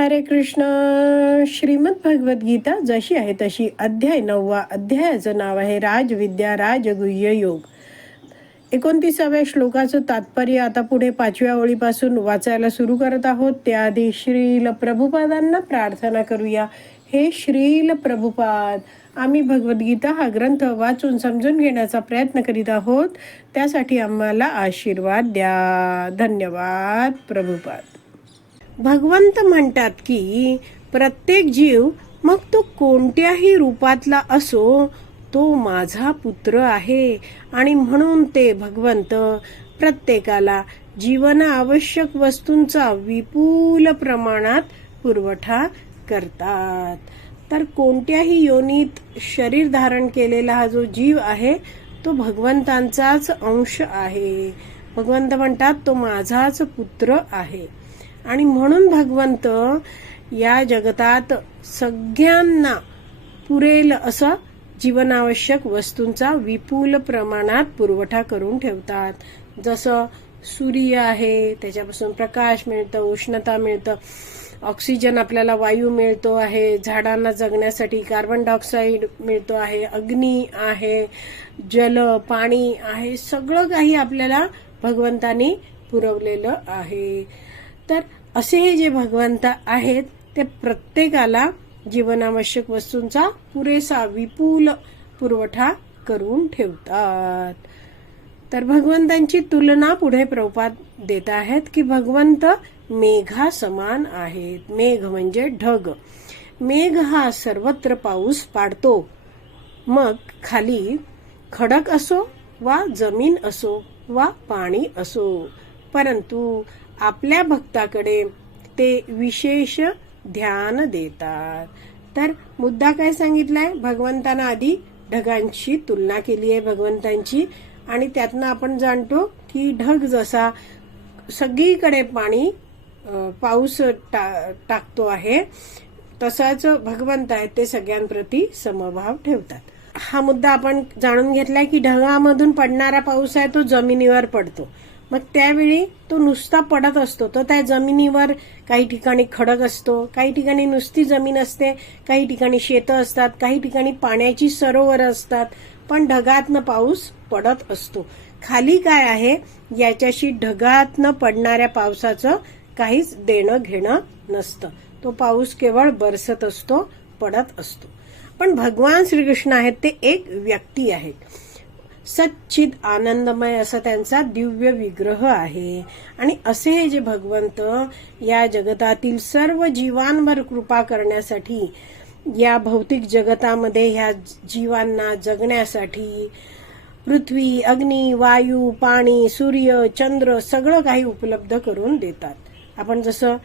हरे कृष्ण. श्रीमद भगवद्गीता जशी आहे तशी अध्याय नववा अध्यायाचं नाव आहे राजविद्या राजगुह्य योग. एकोणतीसाव्या श्लोकाचं तात्पर्य आता पुढे पाचव्या ओळीपासून वाचायला सुरू करत आहोत. त्याआधी श्रील प्रभुपादांना प्रार्थना करूया. हे श्रील प्रभुपाद आम्ही भगवद्गीता हा ग्रंथ वाचून समजून घेण्याचा प्रयत्न करीत आहोत. त्यासाठी आम्हाला आशीर्वाद द्या. धन्यवाद प्रभुपाद. भगवंत म्हणतात की प्रत्येक जीव मग तो कोणत्याही रूपातला असो तो माझा पुत्र आहे. आणि म्हणून ते भगवंत प्रत्येकाला जीवन आवश्यक वस्तूंचा विपुल प्रमाणात पुरवठा करतात. तर कोणत्याही योनीत शरीर धारण केलेला हा जो जीव आहे तो भगवंतांचाच अंश आहे. भगवंत म्हणतात तो माझाच पुत्र आहे. आणि म्हणून भगवंत या जगतात सगळ्यांना पुरेल असं जीवनावश्यक वस्तूंचा विपुल प्रमाणात पुरवठा करून ठेवतात. जसं सूर्य आहे त्याच्यापासून प्रकाश मिळतं उष्णता मिळतं ऑक्सिजन आपल्याला वायू मिळतो आहे झाडांना जगण्यासाठी कार्बन डायऑक्साईड मिळतो आहे अग्नी आहे जल पाणी आहे सगळं काही आपल्याला भगवंतानी पुरवलेलं आहे. तर असे जे भगवंत आहेत ते प्रत्येकाला जीवनावश्यक वस्तूंचा पुरेसा विपुल पुरवठा करून ठेवतात. तर भगवंतांची तुलना पुढे प्रपात देत आहेत की भगवंत मेघा समान आहेत. मेघ म्हणजे ढग. मेघ हा सर्वत्र पाऊस पाडतो. मग खाली खडक असो वा जमीन असो वा पाणी असो. परंतु आपल्या भक्ताकडे ते विशेष ध्यान देतात. तर मुद्दा काय सांगितलाय? भगवंतानं आधी ढगांची तुलना केली आहे भगवंतांची आणि त्यातनं आपण जाणतो की ढग जसा सगळीकडे पाणी पाऊस टा- टाकतो आहे तसाच भगवंत आहेत ते सगळ्यांप्रती समभाव ठेवतात. हा मुद्दा आपण जाणून घेतलाय की ढगामधून पडणारा पाऊस आहे तो जमिनीवर पडतो. मग त्यावेळी तो नुसता पडत असतो. तर त्या जमिनीवर काही ठिकाणी खडक असतो काही ठिकाणी नुसती जमीन असते काही ठिकाणी शेतं असतात काही ठिकाणी पाण्याची सरोवर असतात पण ढगातनं पाऊस पडत असतो. खाली काय आहे? याच्याशी ढगातनं पडणाऱ्या पावसाचं काहीच देणं घेणं नसतं. तो पाऊस केवळ बरसत असतो पडत असतो. पण भगवान श्रीकृष्ण आहेत ते एक व्यक्ती आहेत. सच्चिद आनंदमय असा त्यांचा दिव्य विग्रह आहे. आणि असे हे जे भगवंत या जगतातील सर्व जीवांवर कृपा करण्यासाठी या भौतिक जगतामध्ये ह्या जीवांना जगण्यासाठी पृथ्वी अग्नी वायू पाणी सूर्य चंद्र सगळं काही उपलब्ध करून देतात. आपण जसं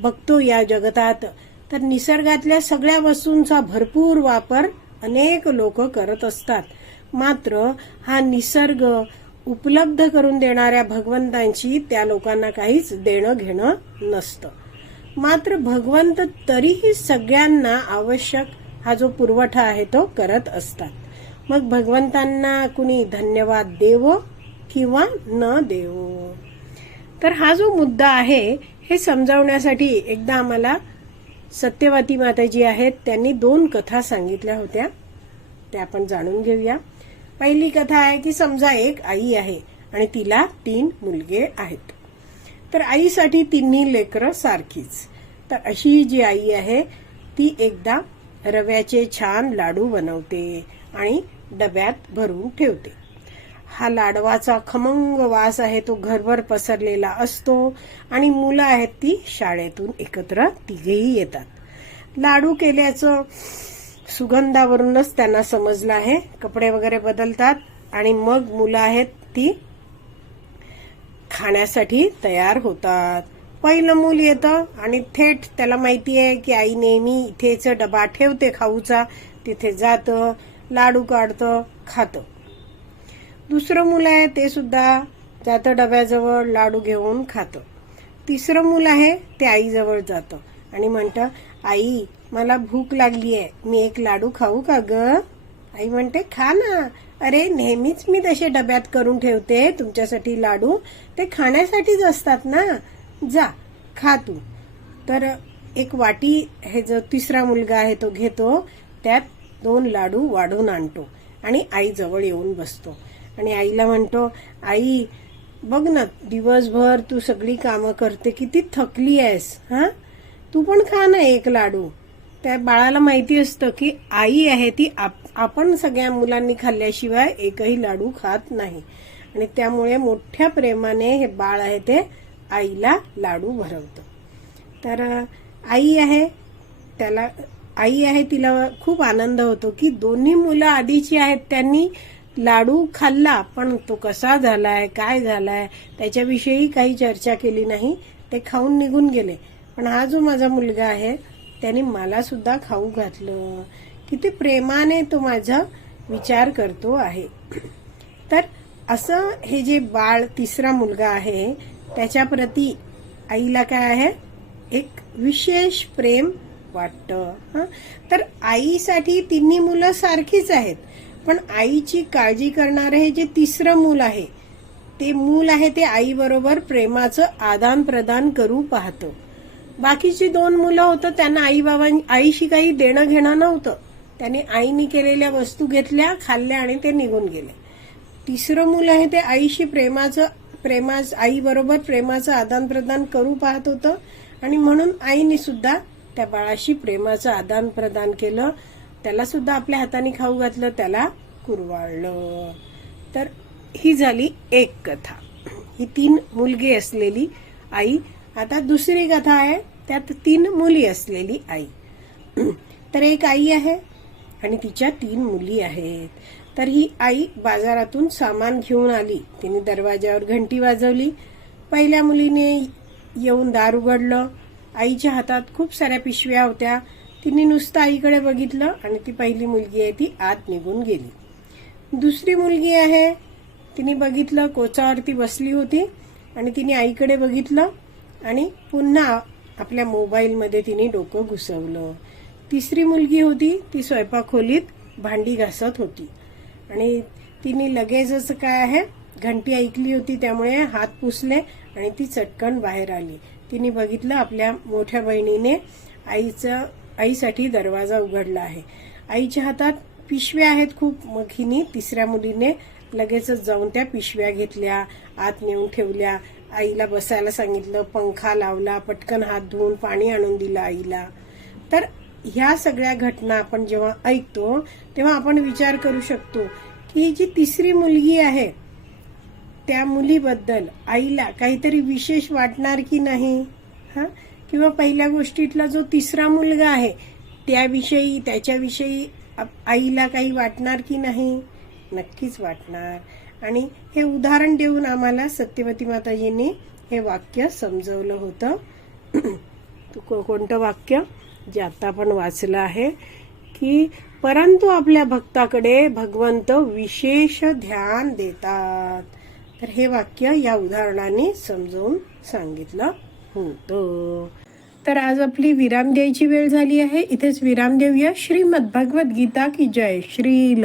बघतो या जगतात तर निसर्गातल्या सगळ्या वस्तूंचा भरपूर वापर अनेक लोक करत असतात. मात्र हा निसर्ग उपलब्ध करून देणाऱ्या भगवंतांची त्या लोकांना काहीच देणं घेणं नसतं. मात्र भगवंत तरीही सगळ्यांना आवश्यक हा जो पुरवठा आहे तो करत असतात. मग भगवंतांना कुणी धन्यवाद देवो किंवा न देवो? तर हा जो मुद्दा आहे हे समजावण्यासाठी एकदा आम्हाला सत्यवती माता जी आहेत त्यांनी दोन कथा सांगितल्या होत्या. त्या आपण जाणून घेऊया. पहिली कथा आहे की समजा एक आई आहे आणि तिला तीन मुलगे आहेत. तर आईसाठी तिन्ही लेकरं सारखीच. तर अशी जी आई आहे ती एकदा रव्याचे छान लाडू बनवते आणि डब्यात भरून ठेवते. हा लाडवाचा खमंग वास आहे तो घरभर पसरलेला असतो आणि मुलं आहेत ती शाळेतून एकत्र तिघेही येतात. लाडू केल्याचं सुगंधावरूनच त्यांना समजलं आहे. कपडे वगैरे बदलतात आणि मग मुलं आहेत ती खाण्यासाठी तयार होतात. पहिलं मूल येतं आणि थेट त्याला माहिती आहे की आई नेहमी इथेच डबा ठेवते खाऊचा. तिथे जातं लाडू काढतं खातं. दुसरं मुलं आहे ते सुद्धा जातं डब्याजवळ लाडू घेऊन खातं. तिसरं मुलं आहे ते आईजवळ जातं. आणि म्हणतं आई मला भूक लागली आहे मी एक लाडू खाऊ का ग? आई म्हणते खा ना. अरे नेहमीच मी तसे डब्यात करून ठेवते. तुमच्यासाठी लाडू ते खाण्यासाठीच असतात ना. जा खा तू. तर एक वाटी हे जो तिसरा मुलगा आहे तो घेतो. त्यात दोन लाडू वाढून आणतो आणि आई जवळ येऊन बसतो. आणि आईला म्हणतो आई बघ ना दिवसभर तू सगळी कामं करते. किती थकली आहेस हा? तू पण खा ना एक लाडू. त्या बाळाला माहिती असतं की आई आहे ती आप- आपण सगळ्या मुलांनी खाल्ल्याशिवाय एकही लाडू खात नाही. आणि त्यामुळे मोठ्या प्रेमाने हे बाळ आहे ते आईला लाडू भरवतं. तर आई आहे त्याला आई आहे तिला खूप आनंद होतो की दोन्ही मुलं आधीची आहेत त्यांनी लाडू खाल्ला पण तो कसा झालाय काय झालाय त्याच्याविषयी काही चर्चा केली नाही ते खाऊन निघून गेले. पण हा जो माझा मुलगा आहे त्याने मला सुद्धा खाऊ घातलं. किती प्रेमाने तो माझा विचार करतो आहे. तर असं हे जे बाळ तिसरा मुलगा आहे त्याच्याप्रती आईला काय आहे? एक विशेष प्रेम वाटतं. तर आईसाठी तिन्ही मुलं सारखीच आहेत. पण आईची काळजी करणारं हे जे तिसरं मूल आहे ते मूल आहे ते आईबरोबर प्रेमाचं आदान प्रदान करू पाहतं. बाकीची दोन मुलं होतं त्यांना आई बाबा आईशी काही देणं घेणं नव्हतं. त्याने आईने केलेल्या वस्तू घेतल्या खाल्ल्या आणि ते निघून गेले. तिसरं मुलं आहे ते आईशी प्रेमाचं प्रेमा आईबरोबर प्रेमाचं आदान प्रदान करू पाहत होतं. आणि म्हणून आईने सुद्धा त्या बाळाशी प्रेमाचं आदान प्रदान केलं. त्याला सुद्धा आपल्या हाताने खाऊ घातलं त्याला कुरवाळलं. तर ही झाली एक कथा. ही तीन मुलगी असलेली आई आता दुसरी कथा आहे त्यात तीन मुली असलेली आई. तर एक आई आहे आणि तिच्या तीन मुली आहेत. तर ही आई बाजारातून सामान घेऊन आली. तिने दरवाजावर घंटी वाजवली. पहिल्या मुलीने येऊन दार उघडलं. आईच्या हातात खूप साऱ्या पिशव्या होत्या. तिने नुसतं आईकडे बघितलं आणि ती पहिली मुलगी आहे ती आत निघून गेली. दुसरी मुलगी आहे. तिने बघितलं कोचावरती बसली होती आणि तिने आईकडे बघितलं. आणि पुन्हा आपल्या मोबाईलमध्ये तिने डोकं घुसवलं. तिसरी मुलगी होती ती स्वयंपाकखोलीत भांडी घासत होती. आणि तिने लगेचच काय आहे घंटी ऐकली होती त्यामुळे हात पुसले आणि ती चटकन बाहेर आली. तिने बघितलं आपल्या मोठ्या बहिणीने आईचं आईसाठी दरवाजा उघडला आहे. आईच्या हातात पिशव्या आहेत खूप. मग हिने तिसऱ्या मुलीने लगेचच जाऊन त्या पिशव्या घेतल्या आत नेऊन ठेवल्या आईला बसायला सांगितलं पंखा लावला पटकन हात धुवून पाणी आणून दिलं आईला. तर ह्या सगळ्या घटना आपण जेव्हा ऐकतो तेव्हा आपण विचार करू शकतो की जी तिसरी मुलगी आहे त्या मुलीबद्दल आईला काहीतरी विशेष वाटणार की नाही? हा? किंवा पहिल्या गोष्टीतला जो तिसरा मुलगा आहे त्याविषयी त्याच्याविषयी आप- आईला काही वाटणार की नाही? नक्कीच वाटणार. आणि हे उदाहरण देऊन आम्हाला सत्यवती माताजींनी हे वाक्य समजवलं होतं. तू को- कोणतं वाक्य? जे आता आपण वाचलं आहे की परंतु आपल्या भक्ताकडे भगवंत विशेष ध्यान देतात. तर हे वाक्य या उदाहरणाने समजावून सांगितलं होतं. तर आज आपली विराम द्यायची वेळ झाली आहे. इथेच विराम देऊया. श्रीमद भगवत गीता की जय श्रील.